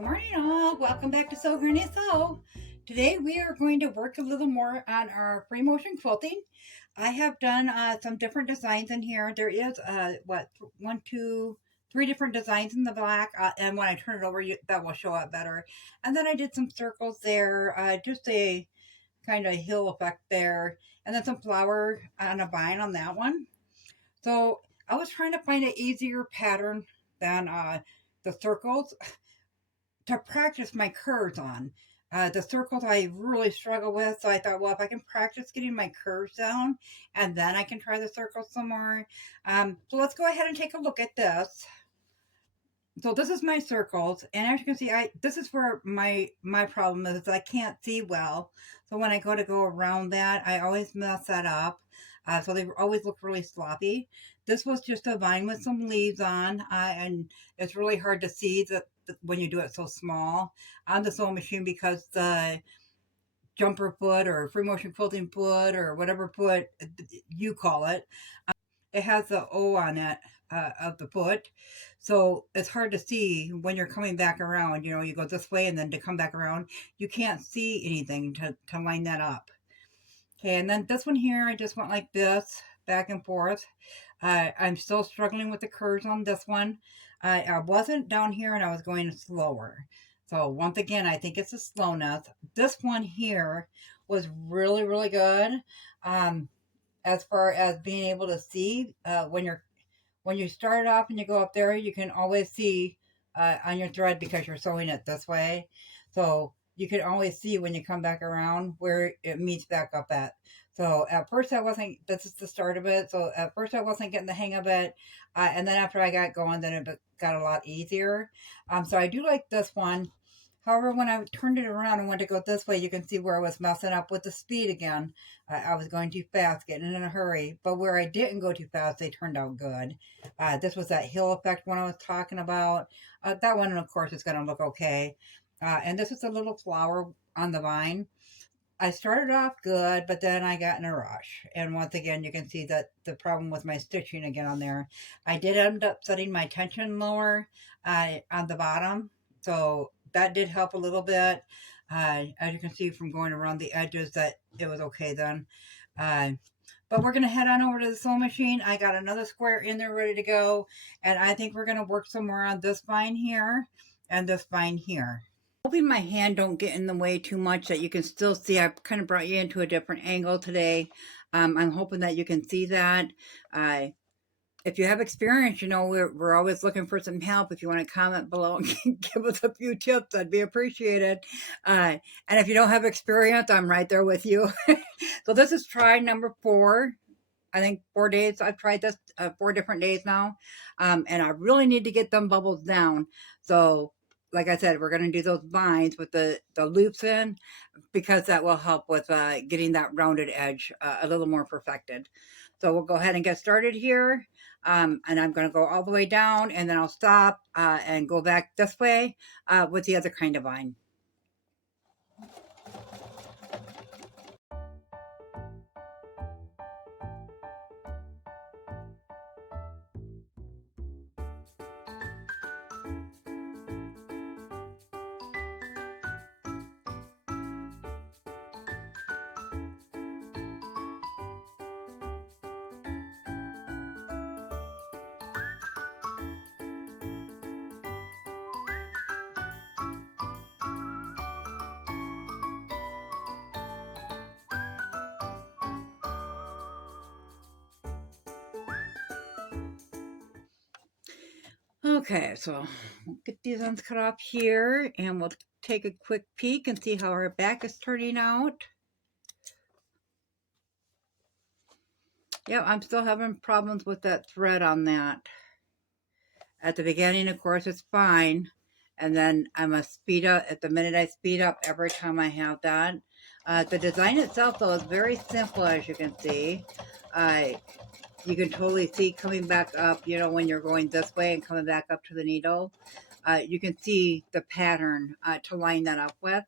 Good morning all, welcome back to Sew Granny Sew. Today we are going to work a little more on our free motion quilting. I have done some different designs in here. There is one, two, three different designs in the black, and when I turn it over that will show up better. And then I did some circles there, just a kind of hill effect there, and then some flower on a vine on that one. So I was trying to find an easier pattern than the circles to practice my curves on. The circles I really struggle with, so I thought, well, if I can practice getting my curves down, and then I can try the circles some more. So let's go ahead and take a look at this. So this is my circles, and as you can see, this is where my problem is I can't see well. So when I go around that, I always mess that up. So they always look really sloppy. This was just a vine with some leaves on, and it's really hard to see that when you do it so small on the sewing machine because the jumper foot or free motion quilting foot or whatever foot you call it, it has the O on it of the foot. So it's hard to see when you're coming back around. You know, you go this way and then to come back around, you can't see anything to line that up. Okay, and then this one here, I just went like this, back and forth. I'm still struggling with the curves on this one. I wasn't down here and I was going slower. So once again, I think it's a slowness. This one here was really, really good. As far as being able to see when you start off and you go up there, you can always see on your thread because you're sewing it this way. So you can always see when you come back around where it meets back up at. So at first I wasn't, this is the start of it. So at first I wasn't getting the hang of it. And then after I got going, then it got a lot easier. So I do like this one. However, when I turned it around and went to go this way, you can see where I was messing up with the speed again. I was going too fast, getting in a hurry. But where I didn't go too fast, they turned out good. This was that hill effect one I was talking about. That one, of course, is going to look okay. And this is a little flower on the vine. I started off good, but then I got in a rush. And once again, you can see that the problem with my stitching again on there. I did end up setting my tension lower on the bottom. So that did help a little bit. As you can see from going around the edges that it was okay then. But we're going to head on over to the sewing machine. I got another square in there ready to go. And I think we're going to work some more on this vine here and this vine here. Hoping my hand don't get in the way too much that you can still see. I've kind of brought you into a different angle today. I'm hoping that you can see that. If you have experience, you know, we're always looking for some help. If you want to comment below and give us a few tips, that'd be appreciated. And if you don't have experience, I'm right there with you. So this is try number 4. I think 4 days. I've tried this 4 different days now. And I really need to get them bubbles down. So like I said, we're going to do those vines with the loops in because that will help with getting that rounded edge a little more perfected. So we'll go ahead and get started here. And I'm going to go all the way down and then I'll stop and go back this way with the other kind of vine. Okay, so we'll get these ones cut off here and we'll take a quick peek and see how our back is turning out. Yeah, I'm still having problems with that thread on that. At the beginning, of course, it's fine. And then I must speed up. At the minute I speed up every time I have that. The design itself, though, is very simple, as you can see. You can totally see coming back up, you know, when you're going this way and coming back up to the needle. You can see the pattern to line that up with.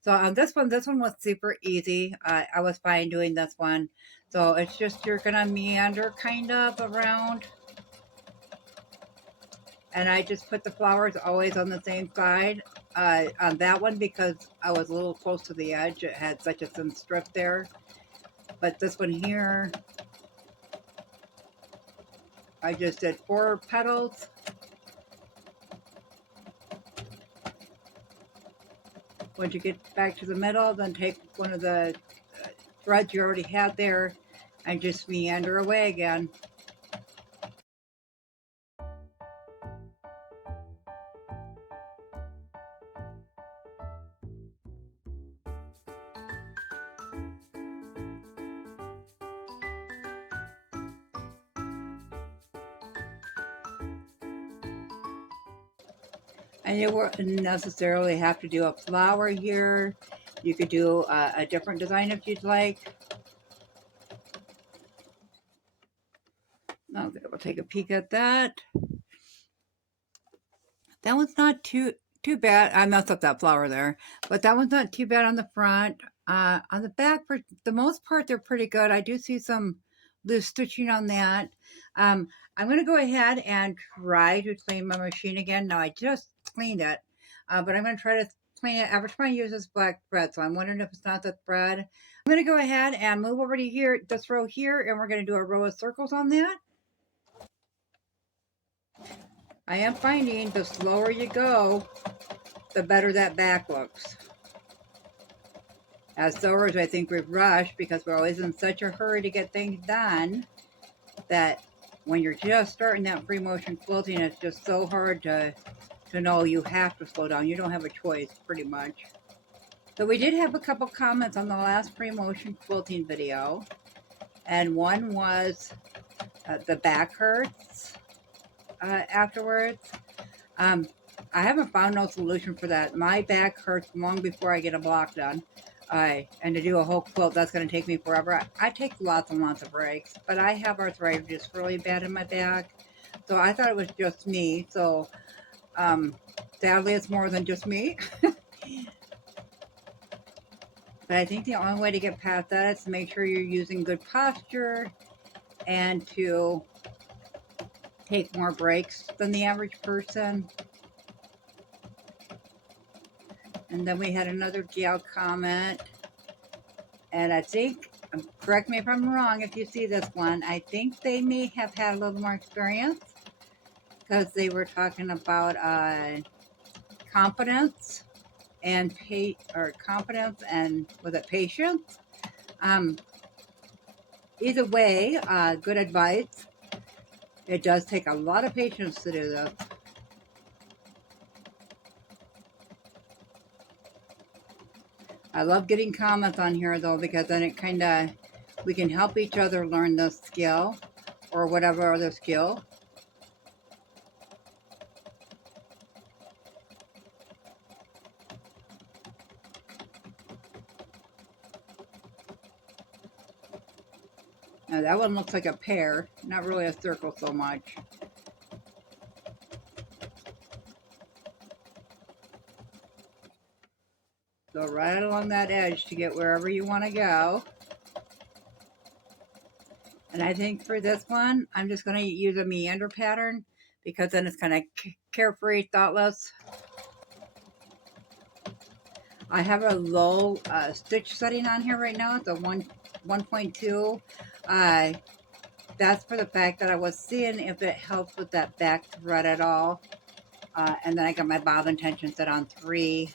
So on this one was super easy. I was fine doing this one. So it's just you're going to meander kind of around and I just put the flowers always on the same side on that one because I was a little close to the edge. It had such a thin strip there. But this one here, I just did 4 petals. Once you get back to the middle, then take one of the threads you already had there and just meander away again. And you wouldn't necessarily have to do a flower here. You could do a different design if you'd like. Okay, we'll take a peek at that. That one's not too bad. I messed up that flower there, but that one's not too bad on the front. On the back, for the most part, they're pretty good. I do see some loose stitching on that. I'm going to go ahead and try to clean my machine again. Now, I just cleaned it, but I'm going to try to clean it. Every time I use this black thread, so I'm wondering if it's not the thread. I'm going to go ahead and move over to here, this row here, and we're going to do a row of circles on that. I am finding the slower you go, the better that back looks. As sewers, I think we've rushed because we're always in such a hurry to get things done that when you're just starting that free motion quilting, it's just so hard to know you have to slow down. You don't have a choice, pretty much. So we did have a couple comments on the last free motion quilting video, and one was the back hurts afterwards. I haven't found no solution for that. My back hurts long before I get a block done. And to do a whole quilt, that's going to take me forever. I take lots and lots of breaks, but I have arthritis really bad in my back. So I thought it was just me. So sadly, it's more than just me. But I think the only way to get past that is to make sure you're using good posture and to take more breaks than the average person. And then we had another gal comment, and I think, correct me if I'm wrong if you see this one, I think they may have had a little more experience because they were talking about competence and competence and was it patience? Either way, good advice. It does take a lot of patience to do this. I love getting comments on here though, because then it kind of, we can help each other learn this skill or whatever other skill. Now that one looks like a pear, not really a circle so much. Go right along that edge to get wherever you want to go. And I think for this one, I'm just going to use a meander pattern because then it's kind of carefree, thoughtless. I have a low stitch setting on here right now. It's a 1.2. That's for the fact that I was seeing if it helps with that back thread at all. And then I got my bobbin tension set on 3.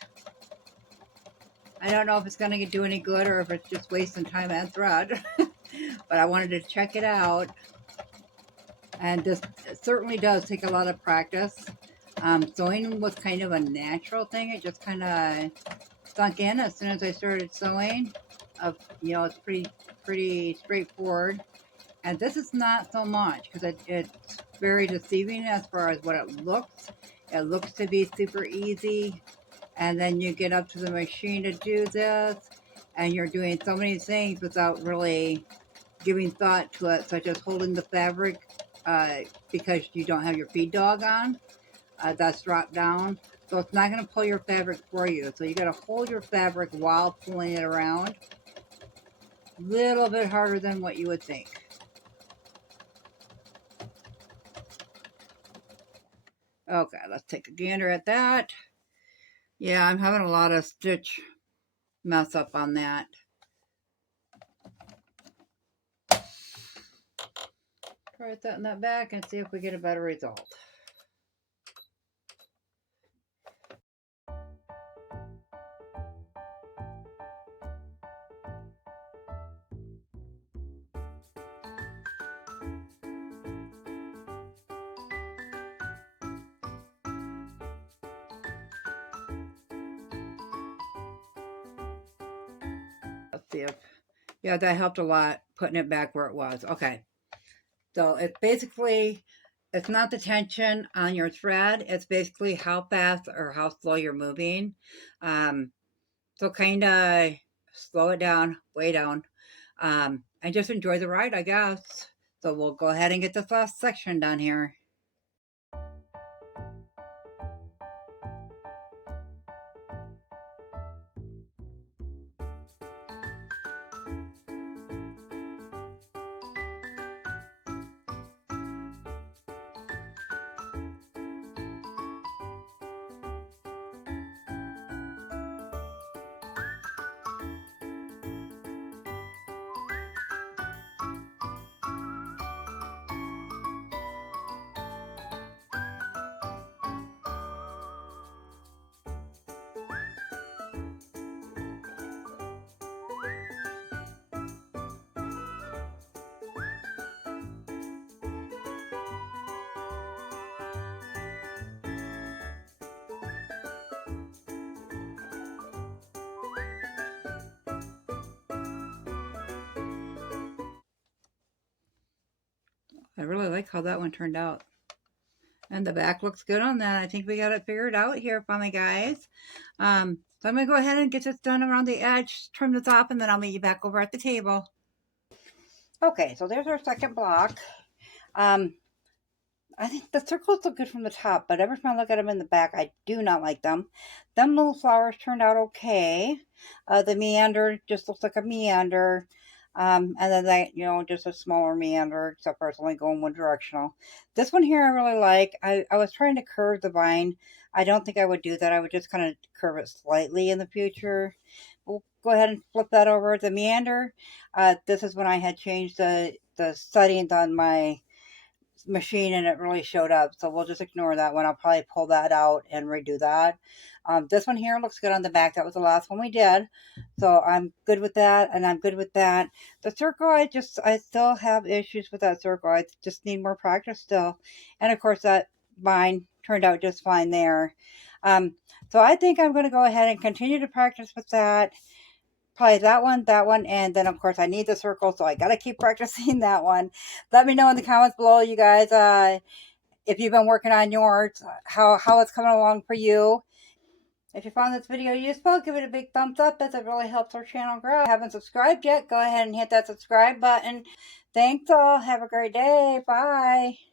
I don't know if it's going to do any good or if it's just wasting time and thread. But I wanted to check it out. And this certainly does take a lot of practice. Sewing was kind of a natural thing. It just kind of sunk in as soon as I started sewing. You know, it's pretty straightforward. And this is not so much because it's very deceiving as far as what it looks. It looks to be super easy. And then you get up to the machine to do this. And you're doing so many things without really giving thought to it, such as holding the fabric because you don't have your feed dog on. That's dropped down. So it's not going to pull your fabric for you. So you got to hold your fabric while pulling it around. A little bit harder than what you would think. Okay, let's take a gander at that. Yeah, I'm having a lot of stitch mess up on that. Try that in that back and see if we get a better result. Let's see if, yeah, that helped a lot, putting it back where it was. Okay, so it's basically, it's not the tension on your thread, it's basically how fast or how slow you're moving. So kind of slow it down, way down, and just enjoy the ride, I guess. So we'll go ahead and get this last section done here. I really like how that one turned out. And the back looks good on that. I think we got it figured out here finally, guys. So I'm going to go ahead and get this done around the edge, trim this off, and then I'll meet you back over at the table. Okay, so there's our second block. I think the circles look good from the top, but every time I look at them in the back, I do not like them. Them little flowers turned out okay. The meander just looks like a meander. And then that, just a smaller meander, except for it's only going one directional. This one here I really like. I was trying to curve the vine. I don't think I would do that. I would just kind of curve it slightly in the future. We'll go ahead and flip that over. The meander, this is when I had changed the settings on my machine and it really showed up, so we'll just ignore that one. I'll probably pull that out and redo that. This one here looks good on the back. That was the last one we did, so I'm good with that, and I'm good with that. The circle, I still have issues with that circle. I just need more practice still, and of course that vine turned out just fine there. So I think I'm going to go ahead and continue to practice with that. Probably that one, and then of course I need the circle, so I gotta keep practicing that one. Let me know in the comments below, you guys, if you've been working on yours, how it's coming along for you. If you found this video useful, give it a big thumbs up, as it really helps our channel grow. If you haven't subscribed yet, go ahead and hit that subscribe button. Thanks all. Have a great day. Bye.